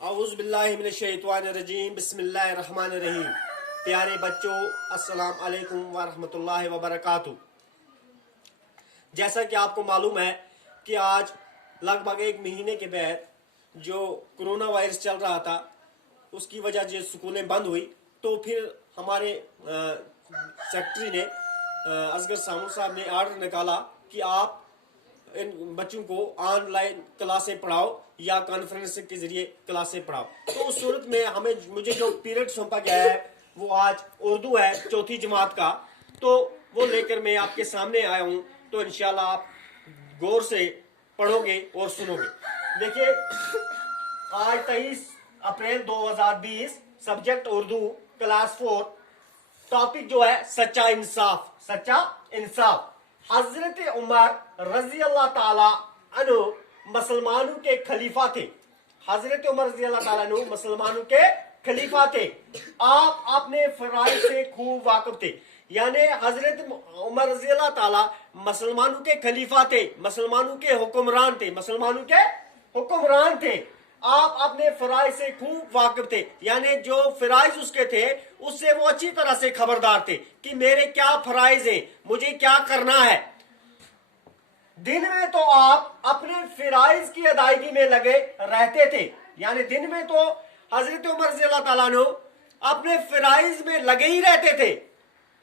اعوذ باللہ من الشیطان الرجیم بسم اللہ الرحمن الرحیم۔ پیارے بچوں، السلام علیکم ورحمۃ اللہ وبرکاتہ۔ جیسا کہ آپ کو معلوم ہے کہ آج لگ بھگ ایک مہینے کے بعد جو کرونا وائرس چل رہا تھا اس کی وجہ سے سکولیں بند ہوئی، تو پھر ہمارے سیکرٹری نے اصغر سامون صاحب نے آرڈر نکالا کہ آپ ان بچوں کو آن لائن کلاسیں پڑھاؤ یا کانفرنس کے ذریعے کلاسیں پڑھاؤ۔ تو اس صورت میں مجھے جو پیریڈ سونپا گیا ہے وہ آج اردو ہے، چوتھی جماعت کا، تو وہ لے کر میں آپ کے سامنے آیا ہوں۔ تو انشاءاللہ آپ غور سے پڑھو گے اور سنو گے۔ دیکھیے، آج 23 April 2020، subject Urdu, class 4، topic جو ہے سچا انصاف۔ سچا انصاف۔ حضرت عمر رضی اللہ تعالی عنہ مسلمانوں کے خلیفہ تھے۔ حضرت عمر رضی اللہ تعالیٰ عنہ مسلمانوں کے خلیفہ تھے۔ آپ اپنے فرائض سے خوب واقف تھے، یعنی حضرت عمر رضی اللہ تعالیٰ مسلمانوں کے خلیفہ تھے، مسلمانوں کے حکمران تھے، مسلمانوں کے حکمران تھے۔ آپ اپنے فرائض سے خوب واقف تھے، یعنی جو فرائض اس کے تھے اس سے وہ اچھی طرح سے خبردار تھے کہ میرے کیا فرائض ہیں، مجھے کیا کرنا ہے۔ دن میں تو آپ اپنے فرائض کی ادائیگی میں لگے رہتے تھے، یعنی دن میں تو حضرت عمر رضی اللہ تعالیٰ عنہ اپنے فرائض میں لگے ہی رہتے تھے،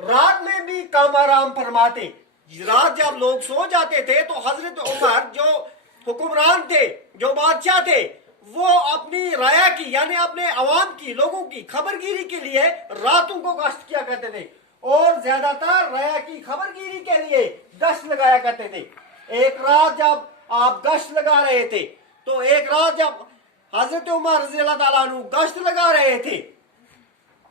رات میں بھی کام آرام فرماتے۔ رات جب لوگ سو جاتے تھے تو حضرت عمر جو حکمران تھے، جو بادشاہ تھے، وہ اپنی رعایا کی، یعنی اپنے عوام کی، لوگوں کی خبرگیری کے لیے راتوں کو گشت کیا کرتے تھے، اور زیادہ تر رعایا کی خبرگیری کے لیے گشت لگایا کرتے تھے۔ ایک رات جب آپ گشت لگا رہے تھے، تو ایک رات جب حضرت عمر رضی اللہ تعالیٰ عنہ گشت لگا رہے تھے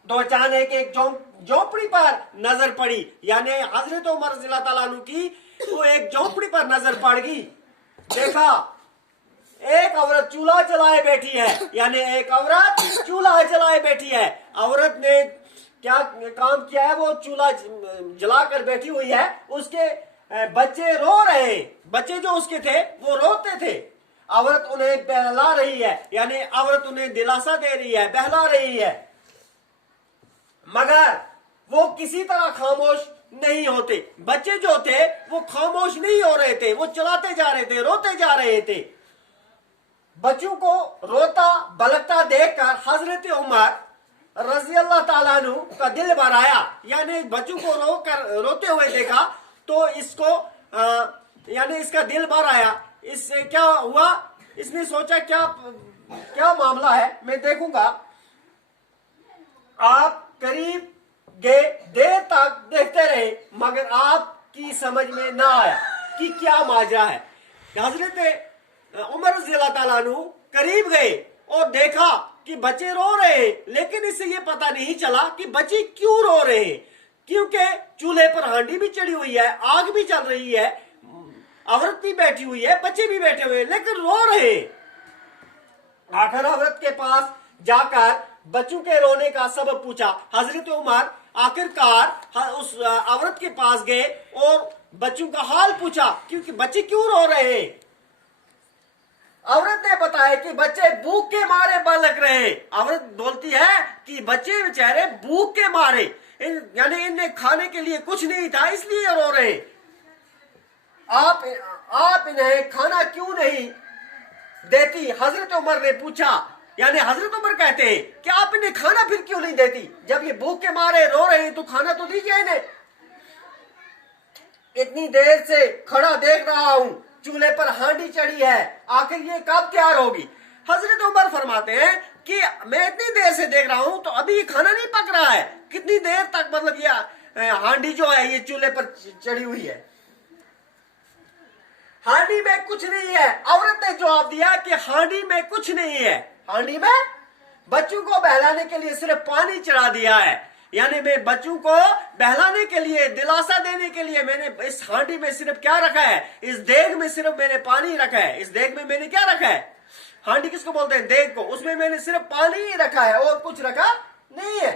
تو اچانک ایک جھونپڑی پر نظر پڑی، یعنی حضرت عمر رضی اللہ تعالیٰ عنہ کی تو ایک جھونپڑی پر نظر پڑ گئی۔ دیکھا ایک عورت چولہا چلائے بیٹھی ہے، یعنی ایک عورت چولہا چلائے بیٹھی ہے۔ عورت نے کیا کام کیا ہے، وہ چولہا جلا کر بیٹھی ہوئی ہے، اس کے بچے رو رہے ہیں، بچے جو اس کے تھے وہ روتے تھے۔ عورت انہیں بہلا رہی ہے، یعنی عورت انہیں دلاسا دے رہی ہے، بہلا رہی ہے، مگر وہ کسی طرح خاموش نہیں ہوتے۔ بچے جو تھے وہ خاموش نہیں ہو رہے تھے، وہ چلاتے جا رہے تھے، روتے جا رہے تھے۔ بچوں کو روتا بلکتا دیکھ کر حضرت عمر رضی اللہ تعالیٰ عنہ کا دل بھر آیا، یعنی بچوں کو روتے ہوئے دیکھا تو اس کو یعنی اس کا دل بھر آیا۔ اس سے کیا ہوا، اس نے سوچا کیا معاملہ ہے، میں دیکھوں گا۔ آپ قریب گئے، دیر تک دیکھتے رہے، مگر آپ کی سمجھ میں نہ آیا کہ کیا ماجرا ہے۔ حضرت عمر رضی اللہ تعالیٰ عنہ قریب گئے اور دیکھا کہ بچے رو رہے ہیں، لیکن اس سے یہ پتہ نہیں چلا کہ بچے کیوں رو رہے ہیں، کیونکہ چولہے پر ہانڈی بھی چڑھی ہوئی ہے، آگ بھی چل رہی ہے، عورت بھی بیٹھی ہوئی ہے، بچے بھی بیٹھے ہوئے ہیں، لیکن رو رہے ہیں۔ آخر عورت کے پاس جا کر بچوں کے رونے کا سبب پوچھا۔ حضرت عمر آخرکار اس عورت کے پاس گئے اور بچوں کا حال پوچھا، کیونکہ بچے کیوں رو رہے ہیں۔ عورت نے بتایا کہ بچے بھوک کے مارے بلک رہے ہیں۔ عورت بولتی ہے کہ بچے بیچارے بھوک کے مارے، یعنی انہیں کھانے کے لیے کچھ نہیں تھا، اس لیے رو رہے ہیں۔ آپ انہیں کھانا کیوں نہیں دیتی؟ حضرت عمر نے پوچھا، یعنی حضرت عمر کہتے ہیں کہ آپ انہیں کھانا پھر کیوں نہیں دیتی؟ جب یہ بھوک کے مارے رو رہے ہیں تو کھانا تو دیجیے انہیں۔ اتنی دیر سے کھڑا دیکھ رہا ہوں، چولہے پر ہانڈی چڑھی ہے، آخر یہ کب تیار ہوگی؟ حضرت عمر فرماتے ہیں کہ میں اتنی دیر سے دیکھ رہا ہوں تو ابھی یہ کھانا نہیں پک رہا ہے، کتنی دیر تک مطلب یہ ہانڈی جو ہے یہ چولہے پر چڑھی ہوئی ہے، ہانڈی میں کچھ نہیں ہے۔ عورت نے جواب دیا کہ ہانڈی میں کچھ نہیں ہے، ہانڈی میں بچوں کو بہلانے کے لیے صرف پانی چڑھا دیا ہے، یعنی میں بچوں کو بہلانے کے لیے، دلاسا دینے کے لیے میں نے اس ہانڈی میں صرف کیا رکھا ہے، اس دیگ میں صرف میں نے پانی رکھا ہے۔ اس دیگ میں میں نے کیا رکھا ہے، ہانڈی کس کو بولتے ہیں، دیگ کو، اس میں نے صرف پانی ہی رکھا ہے اور کچھ رکھا نہیں ہے۔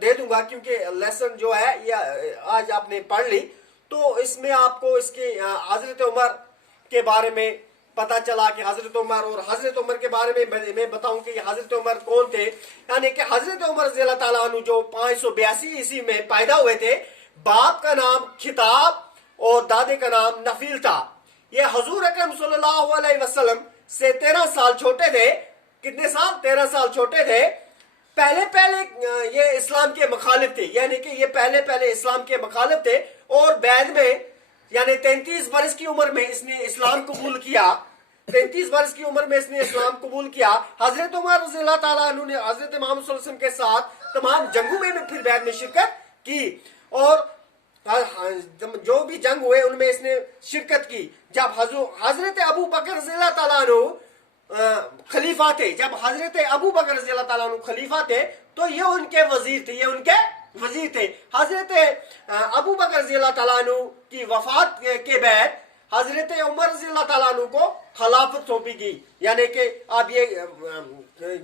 دے دوں گا کیونکہ لیسن جو ہے یہ آج آپ نے پڑھ لی، تو اس میں آپ کو اس کے حضرت عمر کے بارے میں پتا چلا کہ حضرت عمر، اور حضرت عمر کے بارے میں بتاؤں کہ حضرت عمر کون تھے. یعنی کہ حضرت عمر رضی اللہ تعالیٰ عنہ جو 582 عیسوی میں پیدا ہوئے تھے، باپ کا نام خطاب اور دادے کا نام نفیل تھا. یہ حضور اکرم صلی اللہ علیہ وسلم سے 13 سال چھوٹے تھے. کتنے سال؟ 13 سال چھوٹے تھے. پہلے یہ اسلام کے مخالف تھے، یعنی کہ یہ پہلے اسلام کے مخالف تھے، اور بعد میں یعنی 33 برس کی عمر میں اس نے اسلام قبول کیا. 33 برس کی عمر میں اس نے اسلام قبول کیا. حضرت عمر رضی اللہ تعالیٰ عنہ نے حضرت محمد صلی اللہ علیہ وسلم کے ساتھ تمام جنگوں میں پھر بعد میں شرکت کی، اور جو بھی جنگ ہوئے ان میں اس نے شرکت کی. جب حضرت ابو بکر رضی اللہ تعالیٰ عنہ خلیفہ تھے، جب حضرت ابو بکر رضی اللہ تعالیٰ عنہ خلیفہ تھے تو یہ ان کے وزیر تھے. حضرت ابو بکر رضی اللہ تعالیٰ عنہ کی وفات کے بعد حضرت عمر رضی اللہ تعالیٰ عنہ کو خلافت سونپی گئی. یعنی کہ اب یہ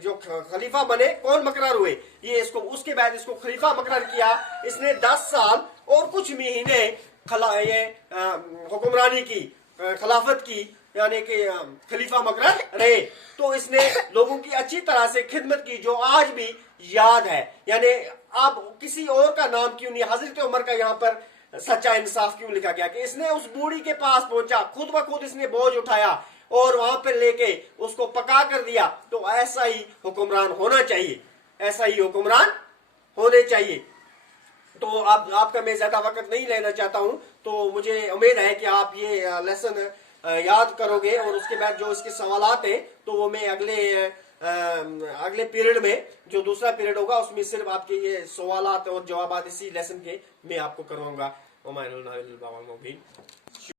جو خلیفہ بنے، کون مقرر ہوئے، یہ اس کے بعد اس کو خلیفہ مقرر کیا. اس نے 10 سال اور کچھ مہینے یہ حکمرانی کی، خلافت کی، یعنی کہ خلیفہ مقرر رہے. تو اس نے لوگوں کی اچھی طرح سے خدمت کی جو آج بھی یاد ہے. یعنی اب کسی اور کا نام کیوں نہیں، حضرت عمر کا یہاں پر سچا انصاف کیوں لکھا گیا کہ اس نے اس بوڑھی کے پاس پہنچا، خود بخود اس نے بوجھ اٹھایا اور وہاں پہ لے کے اس کو پکا کر دیا. تو ایسا ہی حکمران ہونا چاہیے، ایسا ہی حکمران ہونے چاہیے. تو اب آپ کا میں زیادہ وقت نہیں لینا چاہتا ہوں، تو مجھے امید ہے کہ آپ یہ لیسن یاد کرو گے، اور اس کے بعد جو اس کے سوالات ہیں تو وہ میں اگلے پیریڈ میں جو دوسرا پیریڈ ہوگا اس میں صرف آپ کے یہ سوالات اور جوابات اسی لیسن کے میں آپ کو کرواؤں گا.